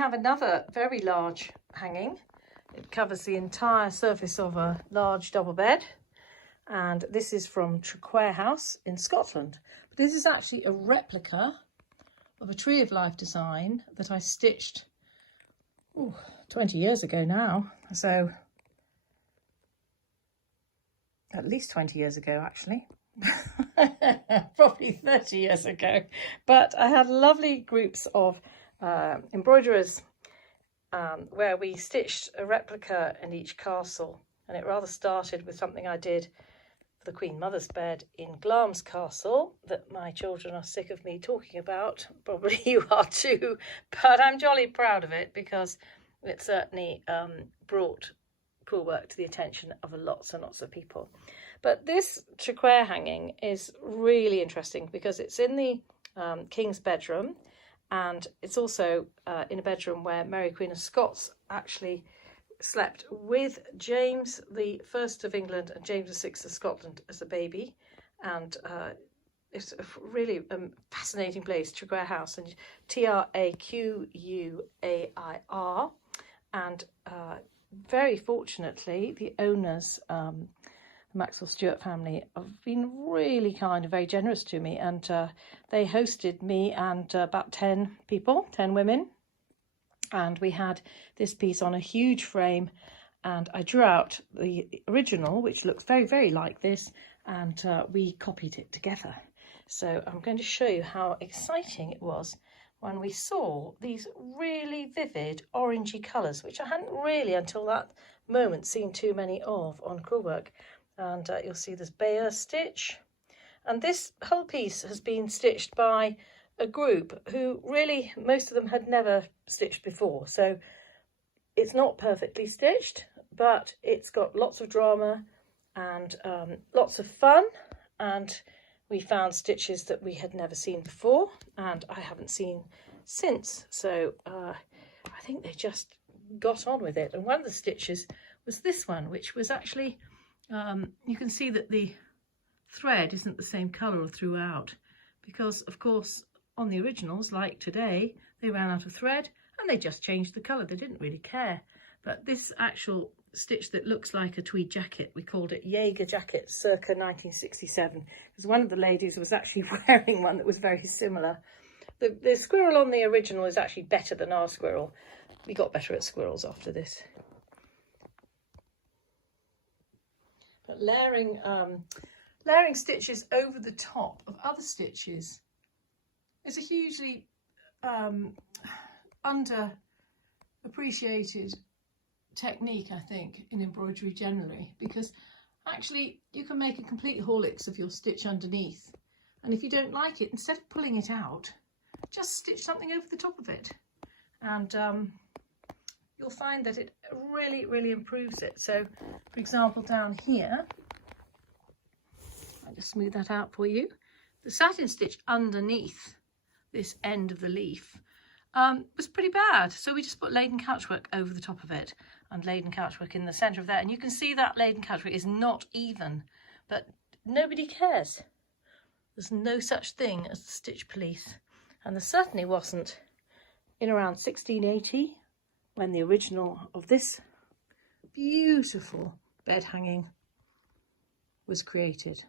have another very large hanging. It covers the entire surface of a large double bed. And this is from Traquair House in Scotland. But this is actually a replica of a Tree of Life design that I stitched 20 years ago now. So at least 20 years ago, actually. Probably 30 years ago. But I had lovely groups of embroiderers where we stitched a replica in each castle. And it rather started with something I did for the Queen Mother's bed in Glamis Castle that my children are sick of me talking about. Probably you are too, but I'm jolly proud of it because it certainly brought Crewelwork to the attention of lots and lots of people. But this Traquair hanging is really interesting because it's in the King's bedroom, and it's also in a bedroom where Mary Queen of Scots actually slept with James the First of England and James the Sixth of Scotland as a baby. And it's a really fascinating place, Traquair House, and Traquair. And very fortunately, the owners, the Maxwell Stewart family, have been really kind and very generous to me, and they hosted me and about 10 people, 10 women, and we had this piece on a huge frame, and I drew out the original, which looks very, very like this, and we copied it together. So I'm going to show you how exciting it was when we saw these really vivid orangey colours, which I hadn't really until that moment seen too many of on Crewelwork. And you'll see this Bayer stitch. And this whole piece has been stitched by a group who really, most of them had never stitched before. So it's not perfectly stitched, but it's got lots of drama and lots of fun. And we found stitches that we had never seen before and I haven't seen since. So I think they just got on with it. And one of the stitches was this one, which was actually, you can see that the thread isn't the same colour throughout because, of course, on the originals, like today, they ran out of thread and they just changed the colour. They didn't really care. But this actual stitch that looks like a tweed jacket, we called it Jaeger jacket circa 1967, because one of the ladies was actually wearing one that was very similar. The squirrel on the original is actually better than our squirrel. We got better at squirrels after this. But layering stitches over the top of other stitches is a hugely underappreciated technique, I think, in embroidery generally, because actually you can make a complete horlicks of your stitch underneath, and if you don't like it, instead of pulling it out, just stitch something over the top of it, and you'll find that it really, really improves it. So, for example, down here, I'll just smooth that out for you. The satin stitch underneath this end of the leaf was pretty bad, so we just put laden couchwork over the top of it and laden couchwork in the centre of that, and you can see that laden couchwork is not even, but nobody cares. There's no such thing as the stitch police, and there certainly wasn't in around 1680 when the original of this beautiful bed hanging was created.